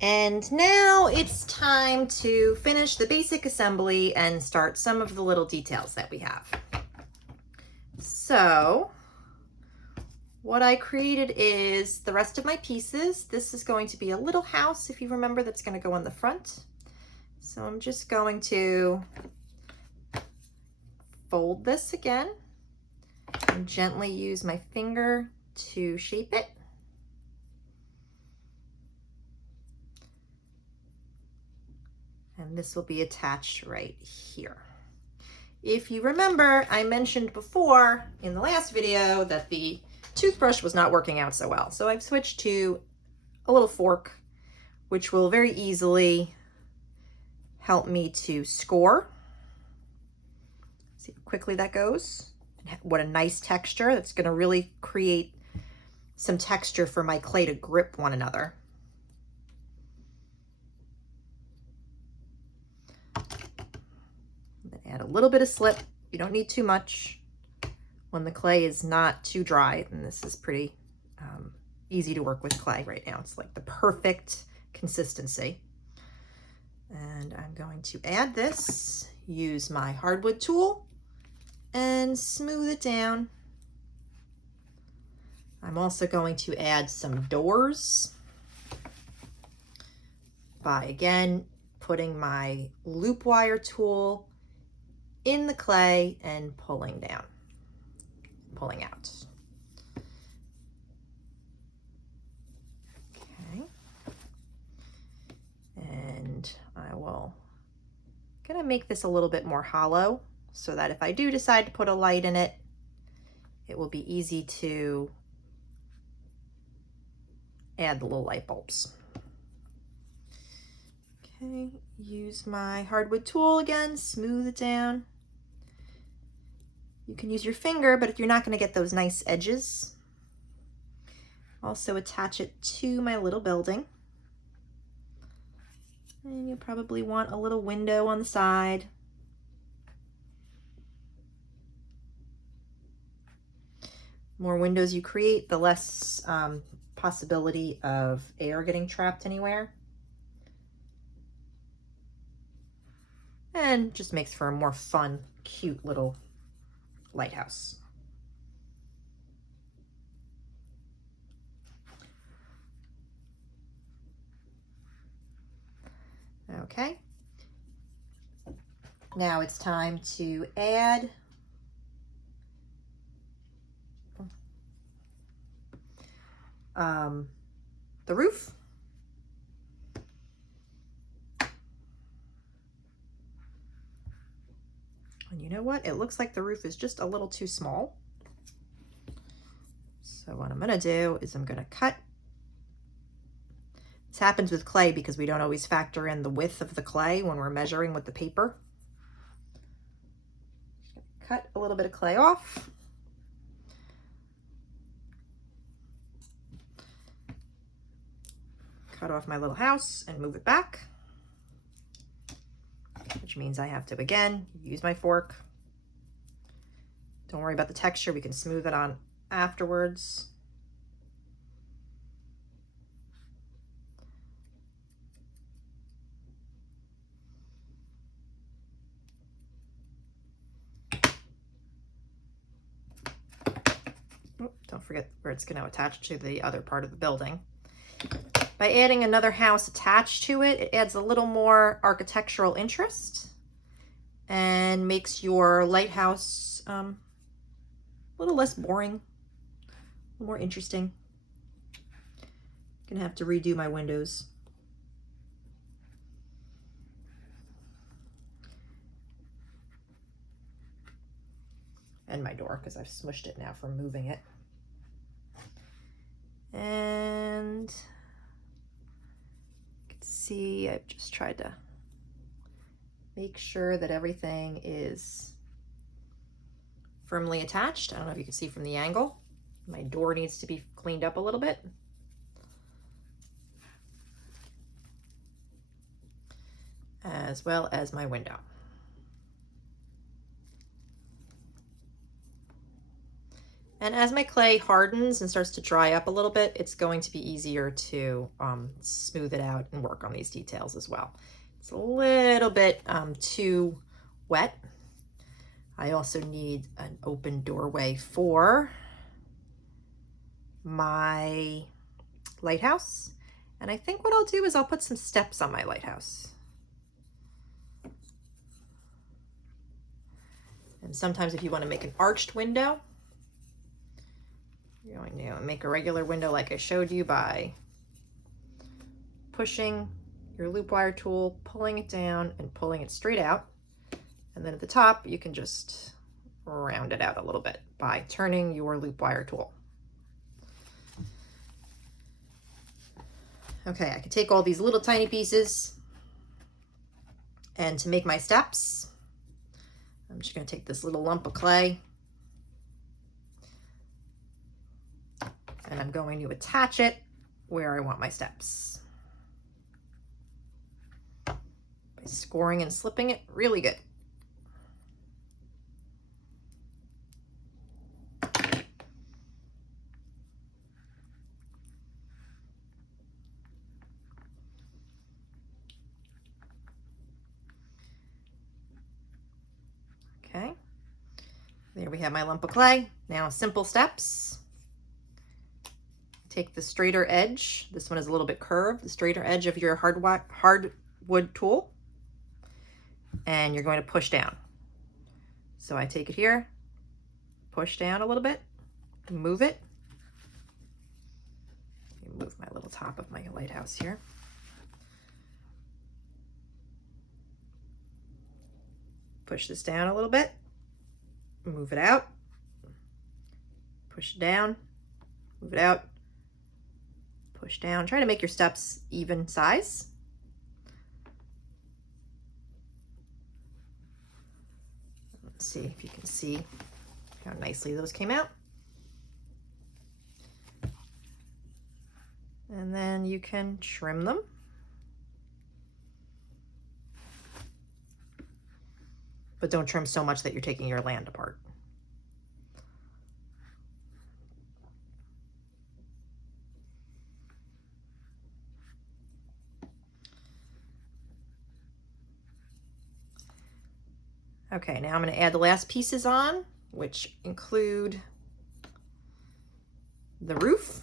And now it's time to finish the basic assembly and start some of the little details that we have. So what I created is the rest of my pieces. This is going to be a little house, if you remember, that's going to go on the front. So I'm just going to fold this again and gently use my finger to shape it. And this will be attached right here. If you remember, I mentioned before in the last video that the toothbrush was not working out so well. So I've switched to a little fork, which will very easily help me to score. See how quickly that goes? What a nice texture. That's going to really create some texture for my clay to grip one another. Add a little bit of slip. You don't need too much when the clay is not too dry. And this is pretty easy to work with clay right now. It's like the perfect consistency. And I'm going to add this, use my hardwood tool and smooth it down. I'm also going to add some doors by, again, putting my loop wire tool in the clay and pulling down, pulling out. Okay. And I will gonna make this a little bit more hollow so that if I do decide to put a light in it, it will be easy to add the little light bulbs. Okay, use my hardwood tool again, smooth it down. You can use your finger, but if you're not going to get those nice edges, also attach it to my little building. And you probably want a little window on the side. More windows you create, the less possibility of air getting trapped anywhere. And just makes for a more fun, cute little lighthouse. Okay. Now it's time to add the roof. And you know what? It looks like the roof is just a little too small. So what I'm gonna do is I'm gonna cut. This happens with clay because we don't always factor in the width of the clay when we're measuring with the paper. Cut a little bit of clay off. Cut off my little house and move it back. Which means I have to, again, use my fork. Don't worry about the texture. We can smooth it on afterwards. Oh, don't forget where it's going to attach to the other part of the building. By adding another house attached to it, it adds a little more architectural interest and makes your lighthouse a little less boring, a little more interesting. Gonna have to redo my windows. And my door, because I've smushed it now from moving it. And you can see I've just tried to make sure that everything is firmly attached. I don't know if you can see from the angle. My door needs to be cleaned up a little bit. As well as my window. And as my clay hardens and starts to dry up a little bit, it's going to be easier to smooth it out and work on these details as well. It's a little bit too wet. I also need an open doorway for my lighthouse. And I think what I'll do is I'll put some steps on my lighthouse. And sometimes if you want to make an arched window, you're going to make a regular window like I showed you by pushing your loop wire tool, pulling it down and pulling it straight out. And then at the top, you can just round it out a little bit by turning your loop wire tool. Okay, I can take all these little tiny pieces, and to make my steps, I'm just going to take this little lump of clay and I'm going to attach it where I want my steps by scoring and slipping it really good. Okay, there we have my lump of clay. Now simple steps. Take the straighter edge. This one is a little bit curved, the straighter edge of your hardwood tool, and you're going to push down. So I take it here, push down a little bit, move it. Move my little top of my lighthouse here. Push this down a little bit, move it out, push it down, move it out, push down. Try to make your steps even size. Let's see if you can see how nicely those came out. And then you can trim them. But don't trim so much that you're taking your land apart. Okay, now I'm going to add the last pieces on, which include the roof.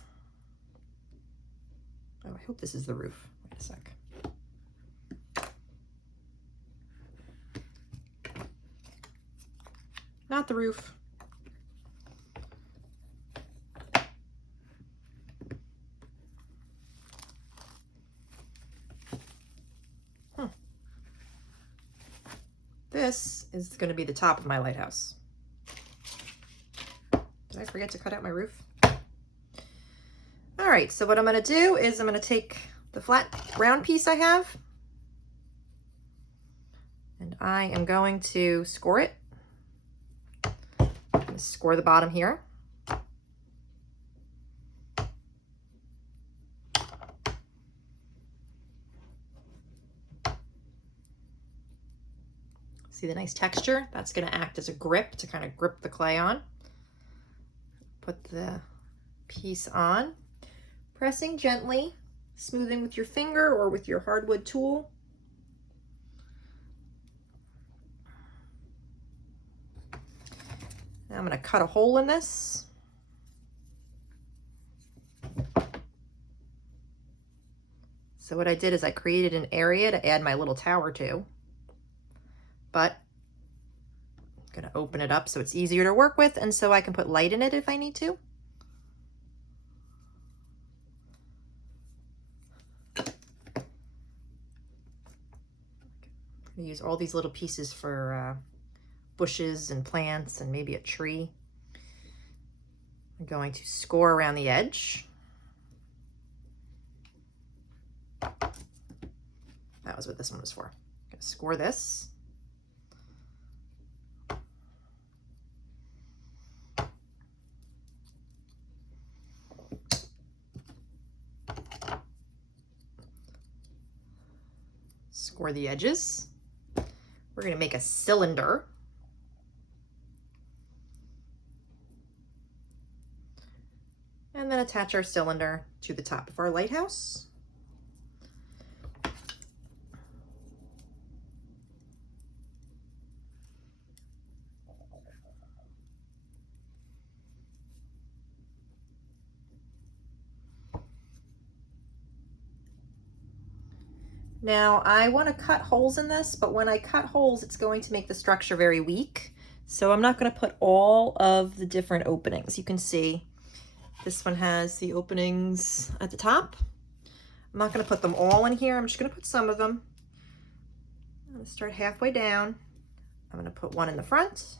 Oh, I hope this is the roof. Wait a sec. Not the roof. This is going to be the top of my lighthouse. Did I forget to cut out my roof? All right, so what I'm going to do is I'm going to take the flat round piece I have, and I am going to score it. I'm going to score the bottom here. See the nice texture? That's going to act as a grip to kind of grip the clay on. Put the piece on, pressing gently, smoothing with your finger or with your hardwood tool. Now I'm going to cut a hole in this. So what I did is I created an area to add my little tower to, but I'm going to open it up so it's easier to work with, and so I can put light in it if I need to. Use all these little pieces for bushes and plants and maybe a tree. I'm going to score around the edge. That was what this one was for. I'm going to score this. Score the edges. We're going to make a cylinder. attach our cylinder to the top of our lighthouse. Now I want to cut holes in this, but when I cut holes, it's going to make the structure very weak. So I'm not going to put all of the different openings. You can see this one has the openings at the top. I'm not going to put them all in here. I'm just going to put some of them. I'm going to start halfway down. I'm going to put one in the front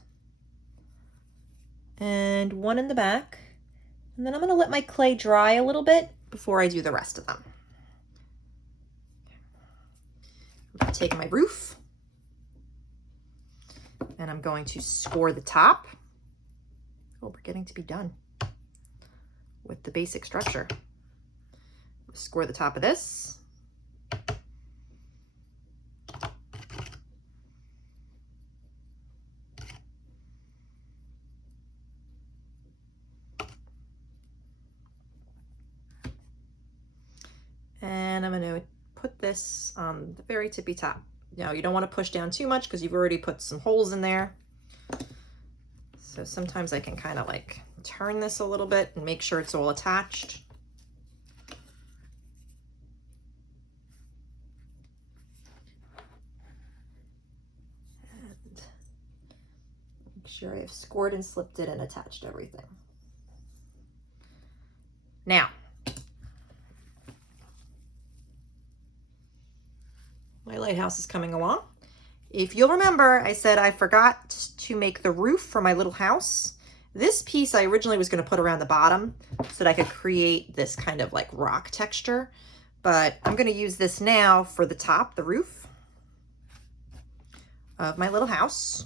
and one in the back. And then I'm going to let my clay dry a little bit before I do the rest of them. I'm going to take my roof and I'm going to score the top. Oh, we're getting to be done with the basic structure. Score the top of this. And I'm going to put this on the very tippy top. Now you don't want to push down too much because you've already put some holes in there. So sometimes I can kind of like turn this a little bit and make sure it's all attached. And make sure I've scored and slipped it and attached everything. Now, my lighthouse is coming along. If you'll remember, I said I forgot to make the roof for my little house. This piece I originally was going to put around the bottom so that I could create this kind of like rock texture, but I'm going to use this now for the top, the roof of my little house,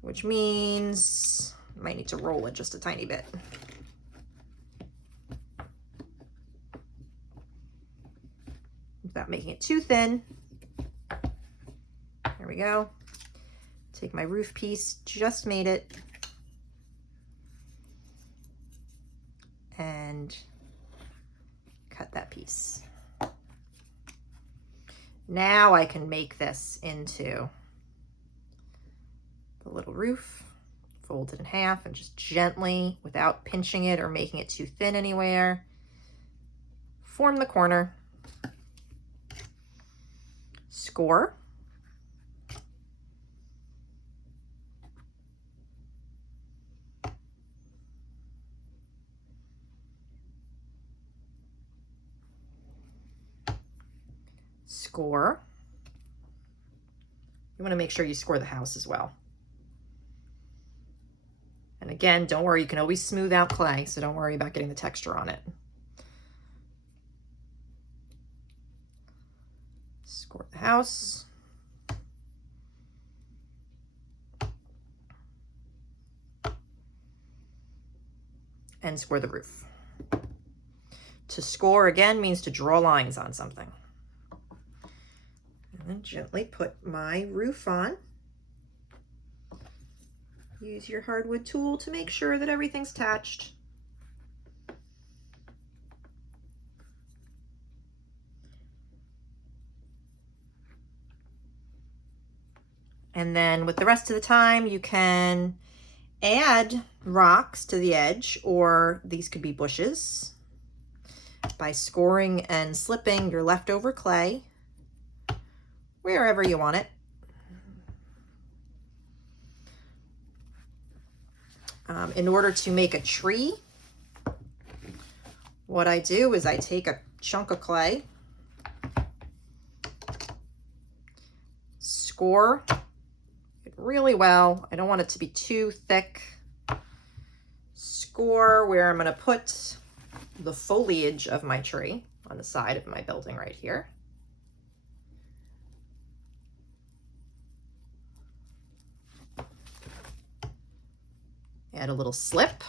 which means I might need to roll it just a tiny bit. Without making it too thin. There we go. Take my roof piece, just made it, and cut that piece. Now I can make this into the little roof, fold it in half and just gently, without pinching it or making it too thin anywhere, form the corner. Score. Score. You want to make sure you score the house as well. And again, don't worry, you can always smooth out clay, so don't worry about getting the texture on it. Score the house. And score the roof. To score again means to draw lines on something. And then gently put my roof on. Use your hardwood tool to make sure that everything's attached. And then with the rest of the time, you can add rocks to the edge, or these could be bushes, by scoring and slipping your leftover clay wherever you want it. In order to make a tree, what I do is I take a chunk of clay, score it really well. I don't want it to be too thick. Score where I'm going to put the foliage of my tree on the side of my building right here. Add a little slip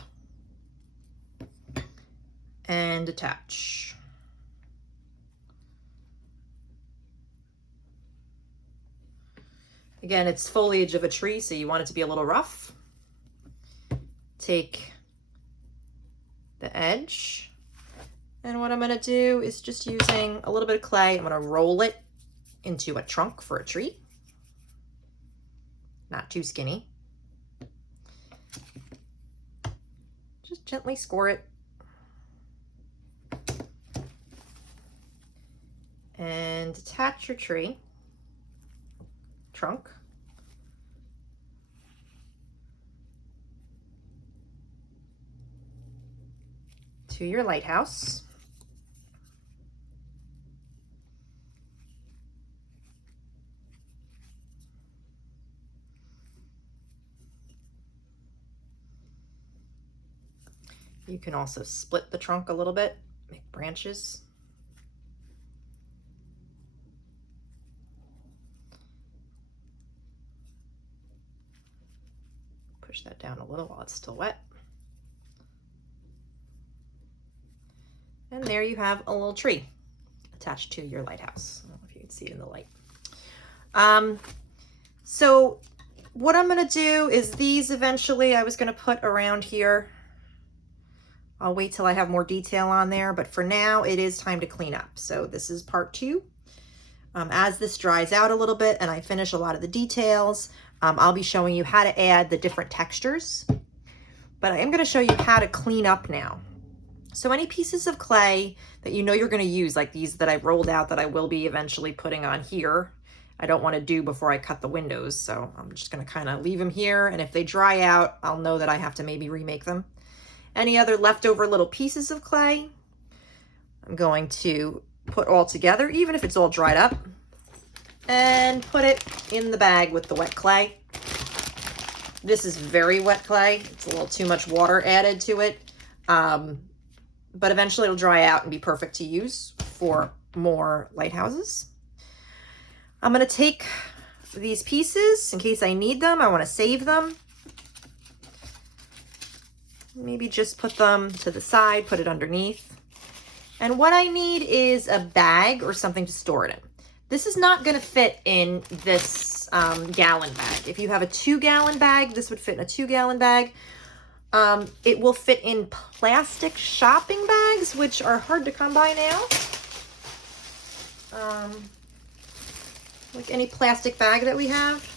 and attach. Again, it's foliage of a tree, so you want it to be a little rough. Take the edge. And what I'm going to do is just using a little bit of clay, I'm going to roll it into a trunk for a tree. Not too skinny. Just gently score it. And attach your tree trunk. To your lighthouse. You can also split the trunk a little bit, make branches. Push that down a little while it's still wet. And there you have a little tree attached to your lighthouse. I don't know if you can see it in the light. So what I'm going to do is these eventually I was going to put around here. I'll wait till I have more detail on there, but for now it is time to clean up. So this is part 2. As this dries out a little bit and I finish a lot of the details, I'll be showing you how to add the different textures. But I am going to show you how to clean up now. So any pieces of clay that you know you're going to use, like these that I rolled out that I will be eventually putting on here, I don't want to do before I cut the windows. So I'm just going to kind of leave them here. And if they dry out, I'll know that I have to maybe remake them. Any other leftover little pieces of clay, I'm going to put all together, even if it's all dried up, and put it in the bag with the wet clay. This is very wet clay. It's a little too much water added to it, but eventually it'll dry out and be perfect to use for more lighthouses. I'm going to take these pieces in case I need them. I want to save them. Maybe just put them to the side, put it underneath. And what I need is a bag or something to store it in. This is not going to fit in this gallon bag. If you have a 2-gallon bag, this would fit in a 2-gallon bag. It will fit in plastic shopping bags, which are hard to come by now. Like any plastic bag that we have.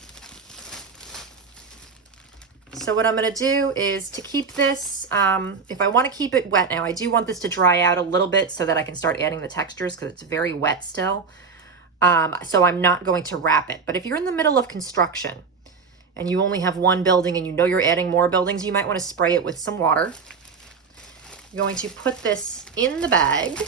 So what I'm going to do is to keep this, if I want to keep it wet now, I do want this to dry out a little bit so that I can start adding the textures because it's very wet still. So I'm not going to wrap it. But if you're in the middle of construction and you only have one building and you know you're adding more buildings, you might want to spray it with some water. You're going to put this in the bag.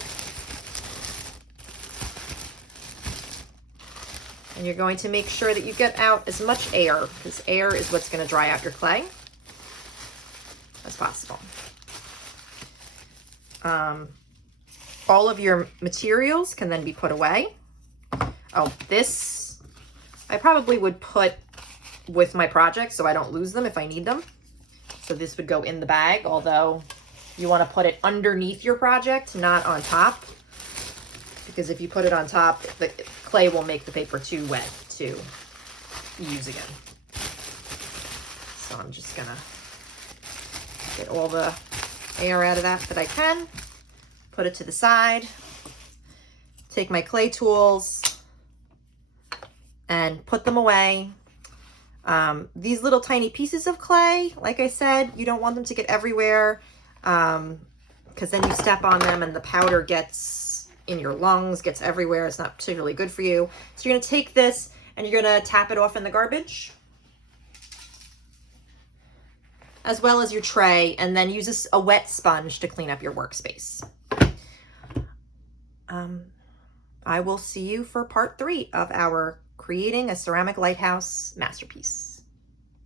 And you're going to make sure that you get out as much air, because air is what's going to dry out your clay as possible. All of your materials can then be put away. Oh, this I probably would put with my project so I don't lose them if I need them. So this would go in the bag, although you want to put it underneath your project, not on top. Because if you put it on top, the clay will make the paper too wet to use again. So I'm just gonna get all the air out of that I can, put it to the side, take my clay tools and put them away. These little tiny pieces of clay, like I said, you don't want them to get everywhere because then you step on them and the powder gets in your lungs, gets everywhere. It's not particularly good for you. So you're going to take this and you're going to tap it off in the garbage, as well as your tray, and then use a wet sponge to clean up your workspace. I will see you for part 3 of our creating a ceramic lighthouse masterpiece.